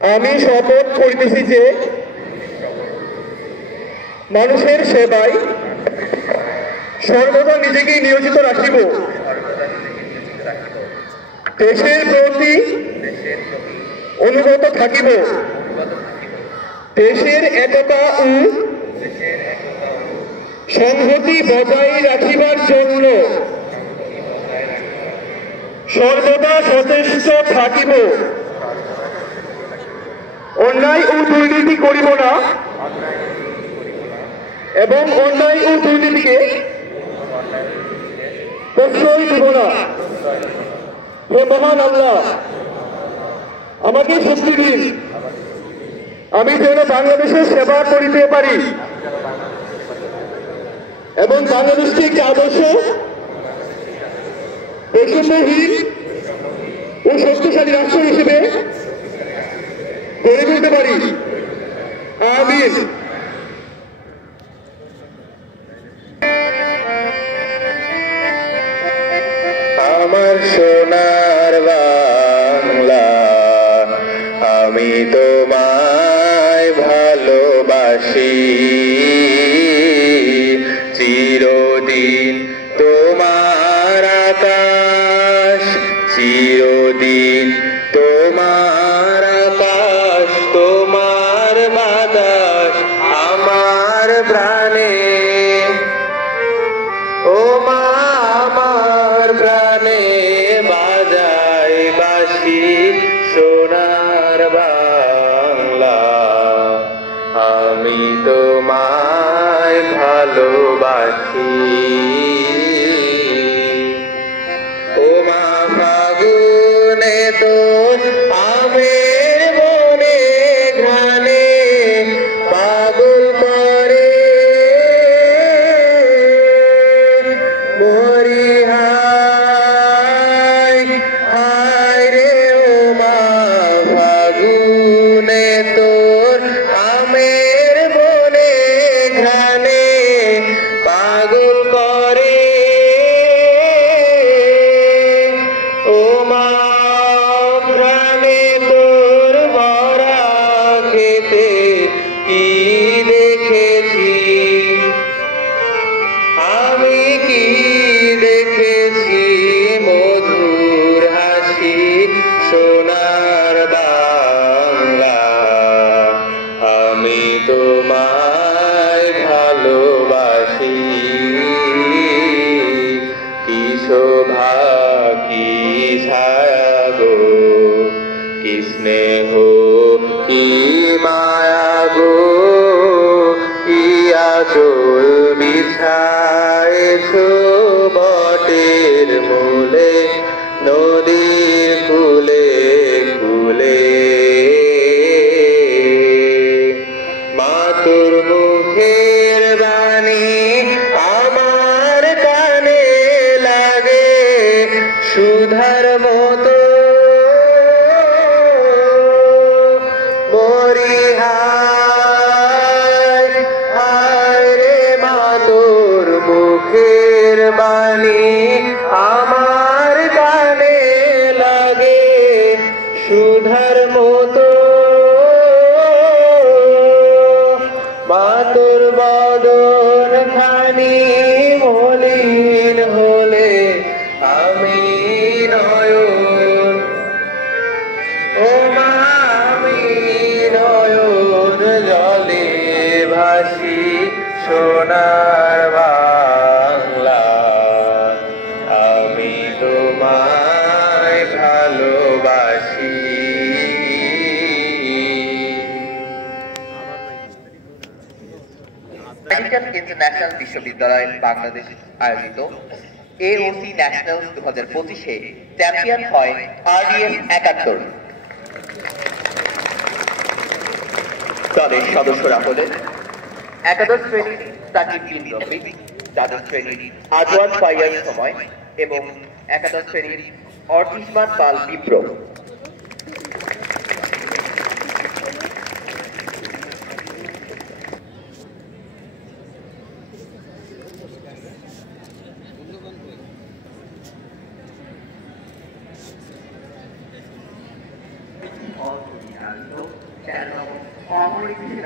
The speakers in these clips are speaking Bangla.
আমি শপথ করিতেছি যে মানুষের সেবায় সর্বদা নিজেকে নিয়োজিত রাখিব, দেশের প্রতি অনুগত থাকিব, দেশের একতা ও সংহতি বজায় রাখিবার জন্য সর্বদা সচেষ্ট থাকিব, অন্যায় ও দুর্নীতি করিব না এবং অন্যায় ও দুর্নীতিকে প্রশ্রয় দিব না। হে মহান আল্লাহ, আমাকে শক্তি দিন, আমি যেন বাংলাদেশের সেবা করিতে পারি এবং বাংলাদেশকে একটি আদর্শ বৈষম্যহীন ও শক্তিশালী রাষ্ট্র হিসেবে গড়ে তুলতে পারি। আমিন। আমার সোনার বাংলা, আমি তোমায় ভালোবাসি, চিরদিন তোমার আকাশ, চিরদিন তোমার আকাশ, তোমার বাতাস আমার প্রাণে, ও মা আমার প্রাণে বাজায় বাঁশি সোনার বাংলা, আমি তোমায় ভালোবাসি। ও মা ফাগুনে তোর আমের বনে ঘ্রাণে পাগল করে মরি, হায় হায় রে ও মা ফাগুনে তোর আমের বনে ঘ্রাণে পাগল করে, ও মা প্রাণে তোর ভরা খেতে কি দেখেছি, আমি কি দেখেছি মধুর হাসি সোনার বাংলা, আমি তোমায় ভালোবাসি। কি শোভা কি ছায়া গো, কি স্নেহ কি মায়া গো, কি আঁচল বিছায়েছো বটের মূলে, নদীর কূলে কূলে, মা তোর মুখের বাণী আমার কানে লাগে সুধার মতো, মরি হায় হায় রে মা তোর মুখের বাণী আমার কানে লাগে সুধার মতো, মা তোর বদন খানি মলিন হলে আমি নয়ন, ও মা আমি নয়ন জলে ভাসি সোনার বাংলা, আমি তোমায় ভালোবাসি। মেডিকেল ইন্টারন্যাশনাল বিশ্ববিদ্যালয় বাংলাদেশ আয়োজিত এওসি ন্যাশনাল 2025-এ চ্যাম্পিয়ন হয় RDF 71। দলের সদস্যরা হলেন একাদশ শ্রেণীর সাকিব বিন রফিক, দ্বাদশ শ্রেণীর আজওয়ান ফাইয়ার সময় এবং একাদশ শ্রেণীর অর্চিষ্মান পাল বিপ্র। all to the 13তম অপরিচিত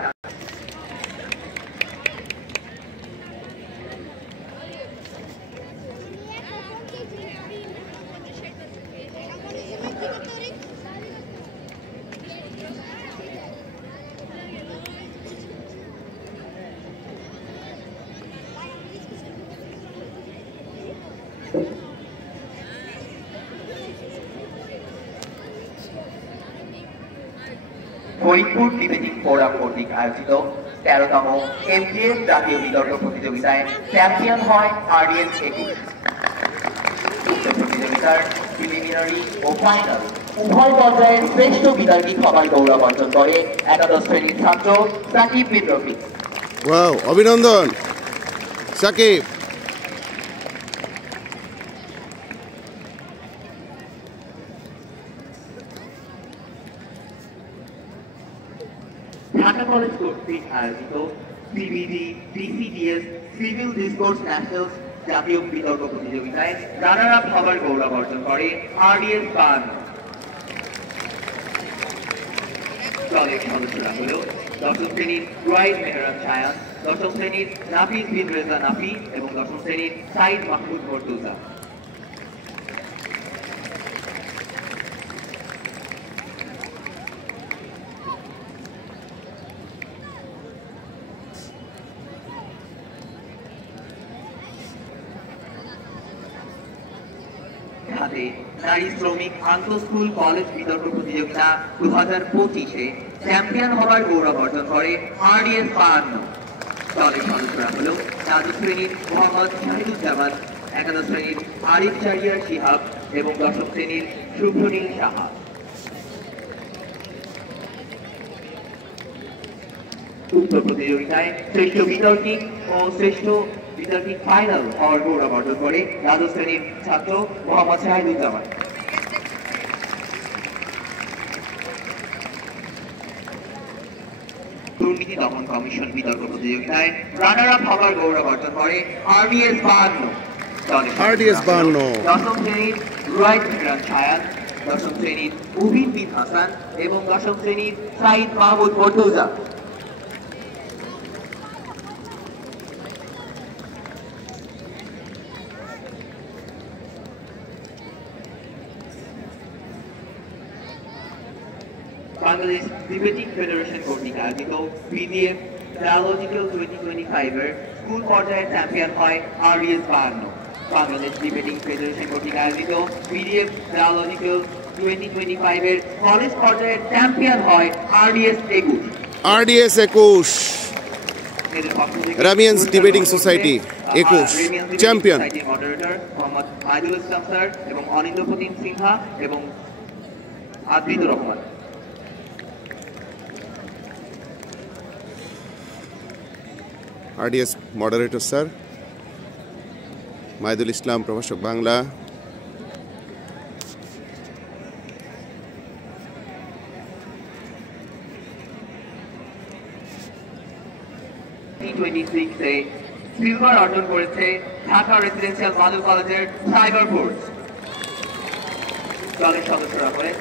ফরিদপুর ডিবেটিং ফোরাম কর্তৃক আয়োজিত 13তম এমজিএস জাতীয় বিতর্ক প্রতিযোগিতায় চ্যাম্পিয়ন হয় RDS 21। উক্ত প্রতিযোগিতার প্রিলিমিনারি ও ফাইনাল উভয় পর্যায়ের শ্রেষ্ঠ বিতর্কিক হবার গৌরব অর্জন করে একাদশ শ্রেণীর ছাত্র সাকিব বিন রফিক। ওয়াও, অভিনন্দন সাকিব। ঢাকা কলেজ কর্তৃক আয়োজিত সিবিডি ডিসিডিএস সিভিল ডিসকোর্স ন্যাশনালস জাতীয় বিতর্ক প্রতিযোগিতায় রানার আপ হবার গৌরব অর্জন করে RDS 52। দলের সদস্যরা হল দশম শ্রেণীর রুয়াইদ মেহরান ছায়ান, দশম শ্রেণীর নাফিস বিন রেজা নাফি এবং দশম শ্রেণীর সাইদ মাহমুদ মর্তুজা। হাতে নারী শ্রমিক আন্তঃস্কুল কলেজ বিতর্ক প্রতিযোগিতা 2025-এ চ্যাম্পিয়ন হবার গৌরব অর্জন করে RDS 52। দলের সদস্যরা হল দ্বাদশ শ্রেণীর মোহাম্মদ শাহিদুজ্জামান, একাদশ শ্রেণীর আরিফ শাহরিয়ার শিহাব এবং দশম শ্রেণীর শুভনীল সাহা। উক্ত প্রতিযোগিতায় শ্রেষ্ঠ বিতর্কিক ও শ্রেষ্ঠ বিতর্কিক ফাইনাল হওয়ার গৌরব অর্জন করে দ্বাদশ শ্রেণীর ছাত্র মোহাম্মদ শাহিদুজ্জামান। দুর্নীতি দমন কমিশন বিতর্ক প্রতিযোগিতায় রানার আপ হবার গৌরব অর্জন করে RDS 52। দশম শ্রেণীর রুয়াইদ মেহরান ছায়ান, দশম শ্রেণীর উবিন বিন হাসান এবং দশম শ্রেণীর সাইদ মাহমুদ মর্তুজা। বাংলাদেশ ডিবেটিং ফেডারেশন কর্তৃক আয়োজিত BDF ডায়ালজিক্যাল 2025-এর স্কুল পর্যায়ে চ্যাম্পিয়ন হয় RDS 52। বাংলাদেশ ডিবেটিং ফেডারেশন কর্তৃক আয়োজিত BDF ডায়ালজিক্যাল 2025-এর কলেজ পর্যায়ে চ্যাম্পিয়ন হয় RDS 21। Ramians debating society 21 champion. Moderator Mohammad Aidul Islam sir এবং অনিন্দ্য প্রতিম সিনহা এবং Adidur Rahman. RDS moderator sir Maidul Islam, প্রভাষক বাংলা। T26-এ সিলভার অর্জন করেছে ঢাকা রেসিডেন্সিয়াল মডেল কলেজের সাইবার কোর্স। দলের সদস্যরা হলেন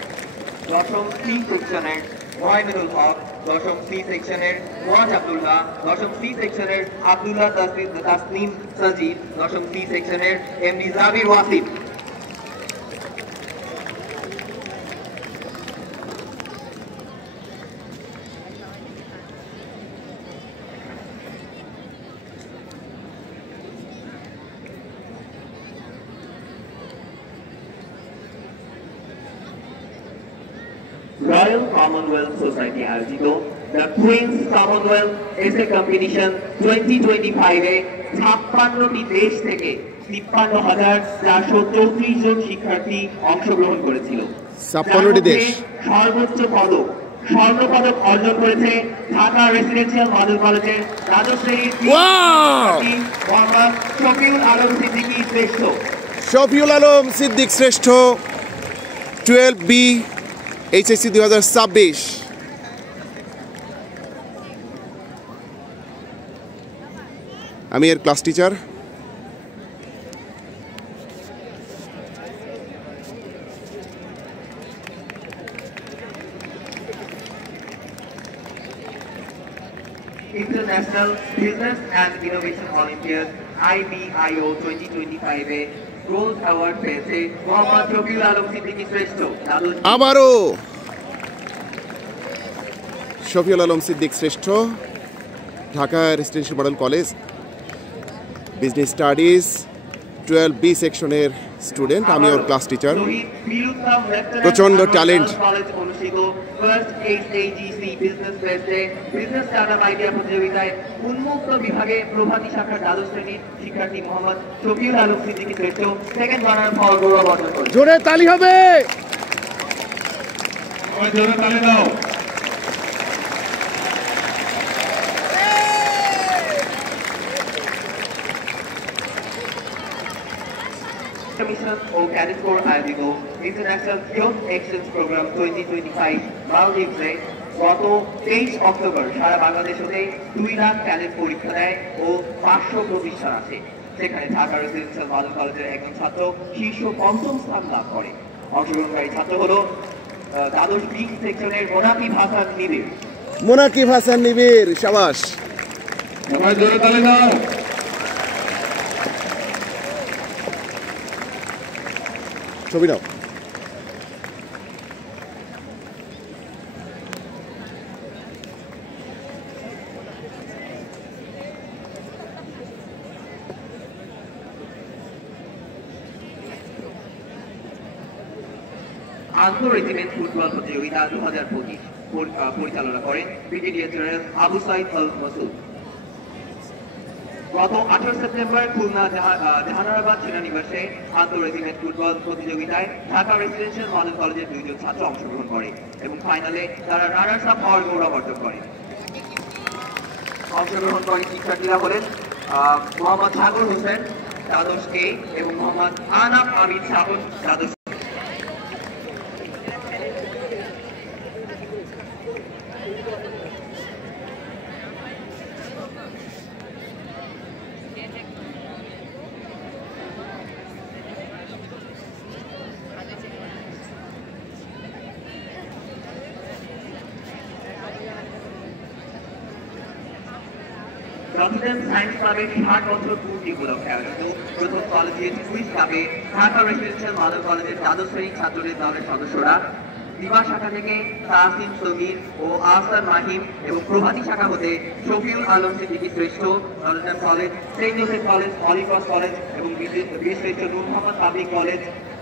দশম সি সেকশনের মোহাম্মদুল হক, দশম সি সেকশনের ওয়াজ আব্দুল্লাহ, দশম সি সেকশনের আব্দুল্লাহ তাসনিম সজিদ, দশম সি সেকশনের MD জাবির ওয়াসিফ। রয়্যাল কমনওয়েলথ সোসাইটি আয়োজিত দ্য কুইন্স কমনওয়েলথ এসে কম্পিটিশন 2025-এ 56টি দেশ থেকে 53,434 জন শিক্ষার্থী অংশগ্রহণ করেছিল। 56টি দেশ। সর্বোচ্চ পদক স্বর্ণ পদক অর্জন করেছে ঢাকা রেসিডেন্সিয়াল মডেল কলেজের দ্বাদশ শ্রেণীর মোহাম্মদ শফিউল আলম সিদ্দিকী শ্রেষ্ঠ। শফিউল আলম সিদ্দিক শ্রেষ্ঠ 12B HSC 2026। আমি এর class teacher. International Business and Innovation Olympiad IBIO 2025 a gold award পেয়েছে মোহাম্মদ শফিউল আলম সিদ্দিকী শ্রেষ্ঠ। আবারও শফিউল আলম সিদ্দিক শ্রেষ্ঠ, Dhaka residential model college business studies 12B সেকশনের স্টুডেন্ট। আমি ওর ক্লাস টিচার। প্রচন্ড ট্যালেন্ট। প্রতিযোগিতায় উন্মুক্ত বিভাগে প্রভাতী শাখার দ্বাদশ শ্রেণীর শিক্ষার্থী মোহাম্মদ শফিউল আলম সিদ্দিকী শ্রেষ্ঠ সেকেন্ড রানার ফর গৌরব অর্জন করেন। জোরে তালি হবে। জোরে তালি দাও। Commission ও ক্যাডেট কোর আয়োজিত ইন্টারন্যাশনাল ইয়ুথ এক্সচেঞ্জ প্রোগ্রাম 2025 মালদ্বীপে গত 23 অক্টোবর সারা বাংলাদেশ হতে 2 লাখ ক্যাডেট পরীক্ষা দেয় ও 500 প্রতিষ্ঠান আছে। সেখানে ঢাকা রেসিডেন্সিয়াল মডেল কলেজের একজন ছাত্র শীর্ষ 5ম স্থান লাভ করে। অংশগ্রহণকারী ছাত্র হলো দ্বাদশ বি সেকশনের মোনাকিব হাসান নিবিড়। মোনাকিব হাসান নিবিড়, শাবাশ। সবাই জোরে তালি দাও। ছবি নাও। আন্তঃ রেজিমেন্ট ফুটবল প্রতিযোগিতা 2025 পরিচালনা করেন ব্রিগেডিয়ার জেনারেল আবু সাইদ আল মাসুদ। গত 18 সেপ্টেম্বর খুলনা জাহানারাবাদ সেনানিবাসে আন্তঃ রেজিমেন্ট ফুটবল প্রতিযোগিতায় ঢাকা রেসিডেন্সিয়াল মডেল কলেজের 2 জন ছাত্র অংশগ্রহণ করে এবং ফাইনালে তারা রানার্স আপ হওয়ার গৌরব অর্জন করে। অংশগ্রহণকারী শিক্ষার্থীরা হলেন মোহাম্মদ সাগর হোসেন দ্বাদশ এ এবং মোহাম্মদ আনাফ আমিদ শাবন দ্বাদশ। President Science Club 60 বছর পূর্তি উপলক্ষে আয়োজিত প্রথম কলেজিয়েট কুইজ ক্লাবে ঢাকা রেসিডেন্সিয়াল মডেল কলেজের দ্বাদশ শ্রেণীর ছাত্রদের দলের সদস্যরা দিবা শাখা থেকে তাসিম সমীর ও আহসান মাহিম এবং প্রভাতী শাখা হতে শফিউল আলম সিদ্দিকী শ্রেষ্ঠ, Notre Dame college, saint Joseph college, Holy Cross college এবং বীরশ্রেষ্ঠ নূর মোহাম্মদ পাবলিক কলেজ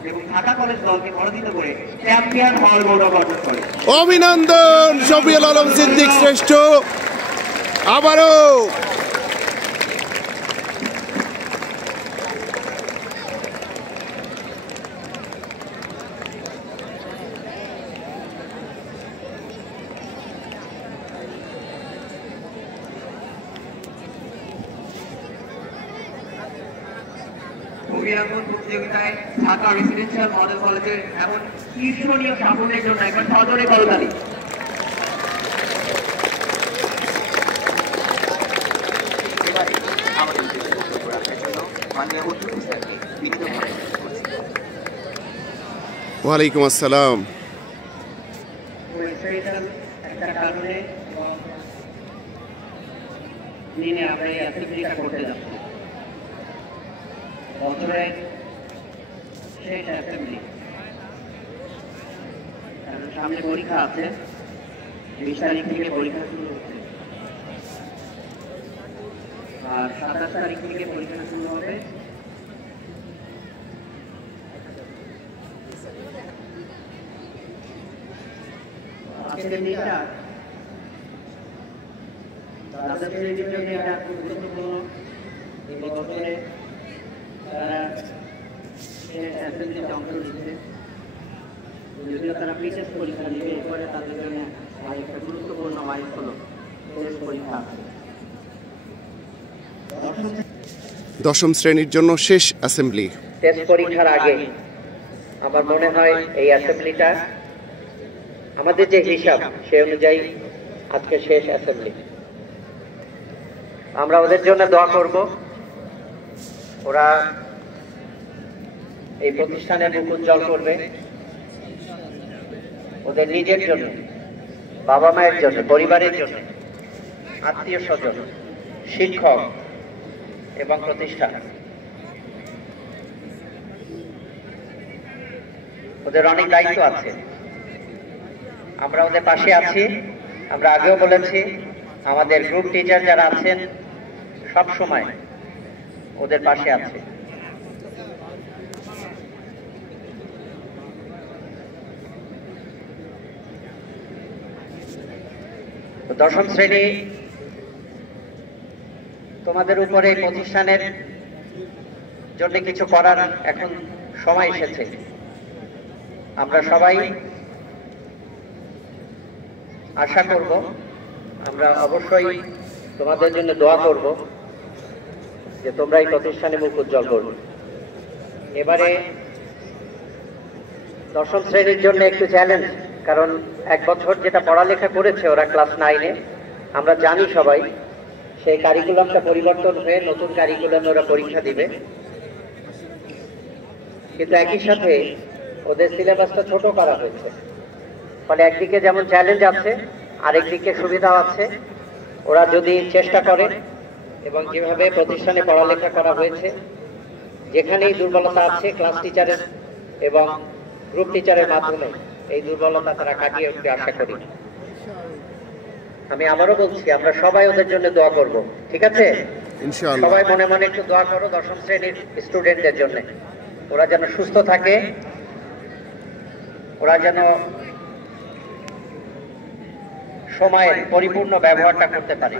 এবং ঢাকা কলেজ দলকে পরাজিত করে চ্যাম্পিয়ন হওয়ার গৌরব অর্জন করে। অভিনন্দন শফিউল আলম সিদ্দিক শ্রেষ্ঠ। আবারও অভিনন্দন প্রতিযোগিতায় ঢাকা রেসিডেন্সিয়াল মডেল কলেজের এমন ঈর্ষণীয় সাফল্যের জন্য একবার সজোরে করতালি। ওয়ালাইকুম আসসালাম। একটা কারণে নিয়ে আমরা এই অ্যাক্টিভিটিটা করতে যাচ্ছি। বছরের শেষ অ্যাসেম্বলি, সামনে পরীক্ষা আছে, 20 তারিখ থেকে পরীক্ষা শুরু হচ্ছে আর 27 তারিখ থেকে পরীক্ষা শুরু হবে। আজকের দিনটা তাদের জন্য এটা খুব গুরুত্বপূর্ণ। এই বছরে তারা অ্যাসেম্বলিতে অংশ নিচ্ছে, যদিও তারা বিশেষ পরীক্ষা নেবে, এরপরে তাদের জন্য একটা গুরুত্বপূর্ণ মাইল হলো শেষ পরীক্ষা। দশম শ্রেণীর জন্য শেষ অ্যাসেম্বলি। টেস্ট পরীক্ষার আগে আমার মনে হয় এই অ্যাসেম্বলিটা আমাদের যে হিসাব সে অনুযায়ী আজকে শেষ অ্যাসেম্বলি। আমরা ওদের জন্য দোয়া করব, ওরা এই প্রতিষ্ঠানের মুখ উজ্জ্বল করবে, ওদের নিজের জন্য, বাবা মায়ের জন্য, পরিবারের জন্য আত্মীয় স্বজন, শিক্ষক এবং প্রতিষ্ঠান, ওদের অনেক দায়িত্ব আছে। আমরা ওদের পাশে আছি। আমরা আগেও বলেছি, আমাদের গ্রুপ টিচার যারা আছেন সব সময় ওদের পাশে আছে। দশম শ্রেণী, তোমাদের উপরে প্রতিষ্ঠানের জন্য কিছু করার এখন সময় এসেছে। আমরা সবাই আশা করব, আমরা অবশ্যই তোমাদের জন্য দোয়া করব যে তোমরা এই প্রতিষ্ঠানে মুখ উজ্জ্বল করবে। এবারে দশম শ্রেণীর জন্য একটু চ্যালেঞ্জ, কারণ এক বছর যেটা পড়ালেখা করেছে ওরা ক্লাস 9-এ, আমরা জানি সবাই, সেই কারিকুলামটা পরিবর্তন হয়ে নতুন কারিকুলামে ওরা পরীক্ষা দিবে। কিন্তু একই সাথে ওদের সিলেবাসটা ছোট করা হয়েছে, ফলে একদিকে যেমন চ্যালেঞ্জ আছে আরেকদিকে সুবিধাও আছে। ওরা যদি চেষ্টা করে এবং যেভাবে প্রতিষ্ঠানে পড়ালেখা করা হয়েছে, যেখানেই দুর্বলতা আছে ক্লাস টিচারের এবং গ্রুপ টিচারের মাধ্যমে এই দুর্বলতা তারা কাটিয়ে উঠতে আশা করি। আমি আবারও বলছি, আমরা সবাই ওদের জন্য দোয়া করব, ঠিক আছে? ইনশাআল্লাহ। সবাই মনে মনে একটু দোয়া করো দশম শ্রেণীর স্টুডেন্টদের জন্য, ওরা যেন সুস্থ থাকে, ওরা যেন সময়ের পরিপূর্ণ ব্যবহারটা করতে পারে।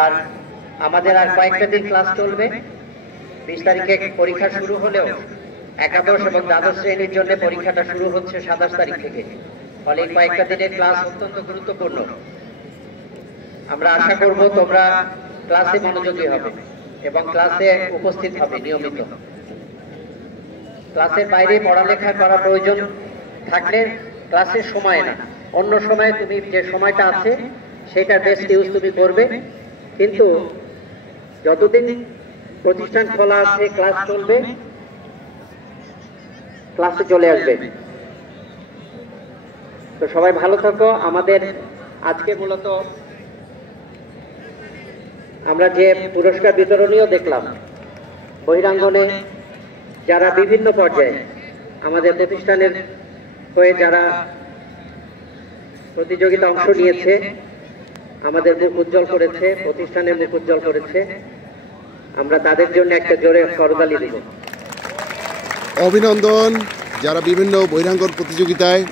আর আমাদের আর কয়েকটা দিন ক্লাস চলবে। 20 তারিখে পরীক্ষা শুরু হলেও একাদশ এবং দ্বাদশ শ্রেণীর জন্য পরীক্ষাটা শুরু হচ্ছে 27 তারিখ থেকে। ফলে এই কয়েকটা দিনের ক্লাস অত্যন্ত গুরুত্বপূর্ণ। আমরা আশা করব তোমরা ক্লাসে মনোযোগী হবে এবং ক্লাসে উপস্থিত হবে নিয়মিত। ক্লাসের বাইরে পড়ালেখা করা প্রয়োজন থাকলে ক্লাসের সময় না, অন্য সময় তুমি যে সময়টা আছে সেটা বেস্ট ইউজ তুমি করবে। কিন্তু যতদিন প্রতিষ্ঠান খোলা আছে ক্লাস চলবে, ক্লাসে চলে আসবে। তো সবাই ভালো থাকো। আমাদের আজকে মূলত আমরা যে পুরস্কার বিতরণীয় দেখলাম, বহিরাঙ্গনে যারা বিভিন্ন পর্যায়ে আমাদের প্রতিষ্ঠানের হয়ে যারা প্রতিযোগিতা অংশ নিয়েছে, আমাদের মুখ উজ্জ্বল করেছে, প্রতিষ্ঠানের মুখ উজ্জ্বল করেছে, আমরা তাদের জন্য একটা জোরে করতালি দিব। অভিনন্দন যারা বিভিন্ন বহিরাঙ্গন প্রতিযোগিতায়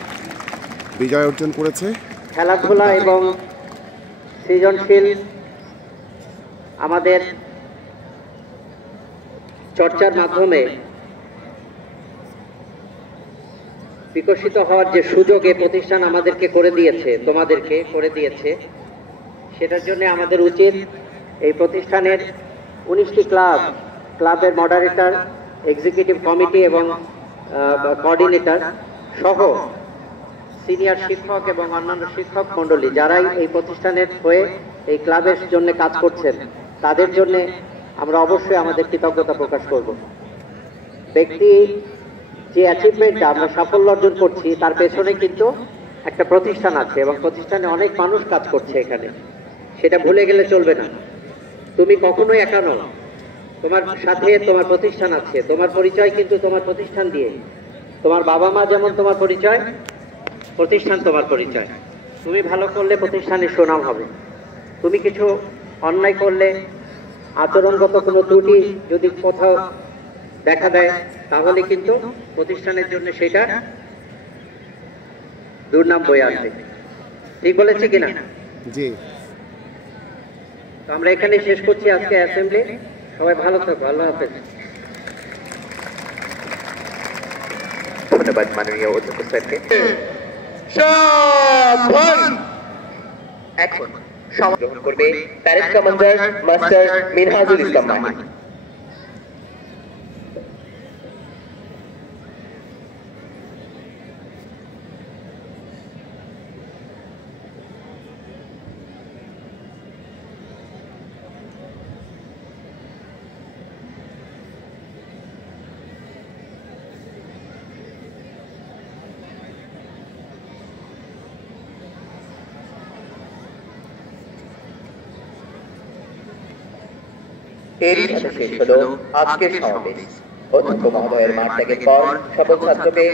বিজয় অর্জন করেছে। খেলাধুলা এবং সৃজনশীল আমাদের চর্চার মাধ্যমে বিকশিত হওয়ার যে সুযোগ এই প্রতিষ্ঠান আমাদেরকে করে দিয়েছে, তোমাদেরকে করে দিয়েছে, সেটার জন্য আমাদের উচিত এই প্রতিষ্ঠানের 19টি ক্লাবের মডারেটর, এক্সিকিউটিভ কমিটি এবং কোঅর্ডিনেটর সহ সিনিয়র শিক্ষক এবং অন্যান্য শিক্ষক মণ্ডলী যারাই এই প্রতিষ্ঠানের হয়ে এই ক্লাবের জন্য কাজ করছেন, তাদের জন্য আমরা অবশ্যই আমাদের কৃতজ্ঞতা প্রকাশ করব। ব্যক্তি যে অ্যাচিভমেন্টটা আমরা সাফল্য অর্জন করছি তার পেছনে কিন্তু একটা প্রতিষ্ঠান আছে এবং প্রতিষ্ঠানে অনেক মানুষ কাজ করছে এখানে, সেটা ভুলে গেলে চলবে না। তুমি কখনোই একা নও, তোমার সাথে তোমার প্রতিষ্ঠান আছে। তোমার পরিচয় কিন্তু তোমার প্রতিষ্ঠান দিয়ে। তোমার বাবা মা যেমন তোমার পরিচয়, প্রতিষ্ঠান তোমার পরিচয়। তুমি ভালো করলে প্রতিষ্ঠানের সুনাম হবে। তুমি কিছু অন্যায় করলে, আচরণগত কোনো ত্রুটি যদি কোথাও দেখা দেয়, তাহলে কিন্তু প্রতিষ্ঠানের জন্য সেটা দুর্নাম বয়ে আসবে। ঠিক বলেছি কিনা? জি। তো আমরা এখানে শেষ করছি আজকে অ্যাসেম্বলি। সবাই ভালো থাকো, আল্লাহ হাফেজ। ধন্যবাদ মাননীয় অধ্যক্ষ স্যারকে। এখন সমাজ গ্রহণ করবে প্যারেড কমান্ডার মাস্টার মিনহাজুল ইসলাম মাহি। এরই সাথে শেষ হলো আজকের সমাবেশ। অধ্যক্ষ মহোদয়ের মাঠ ত্যাগের পর সকল ছাত্রকে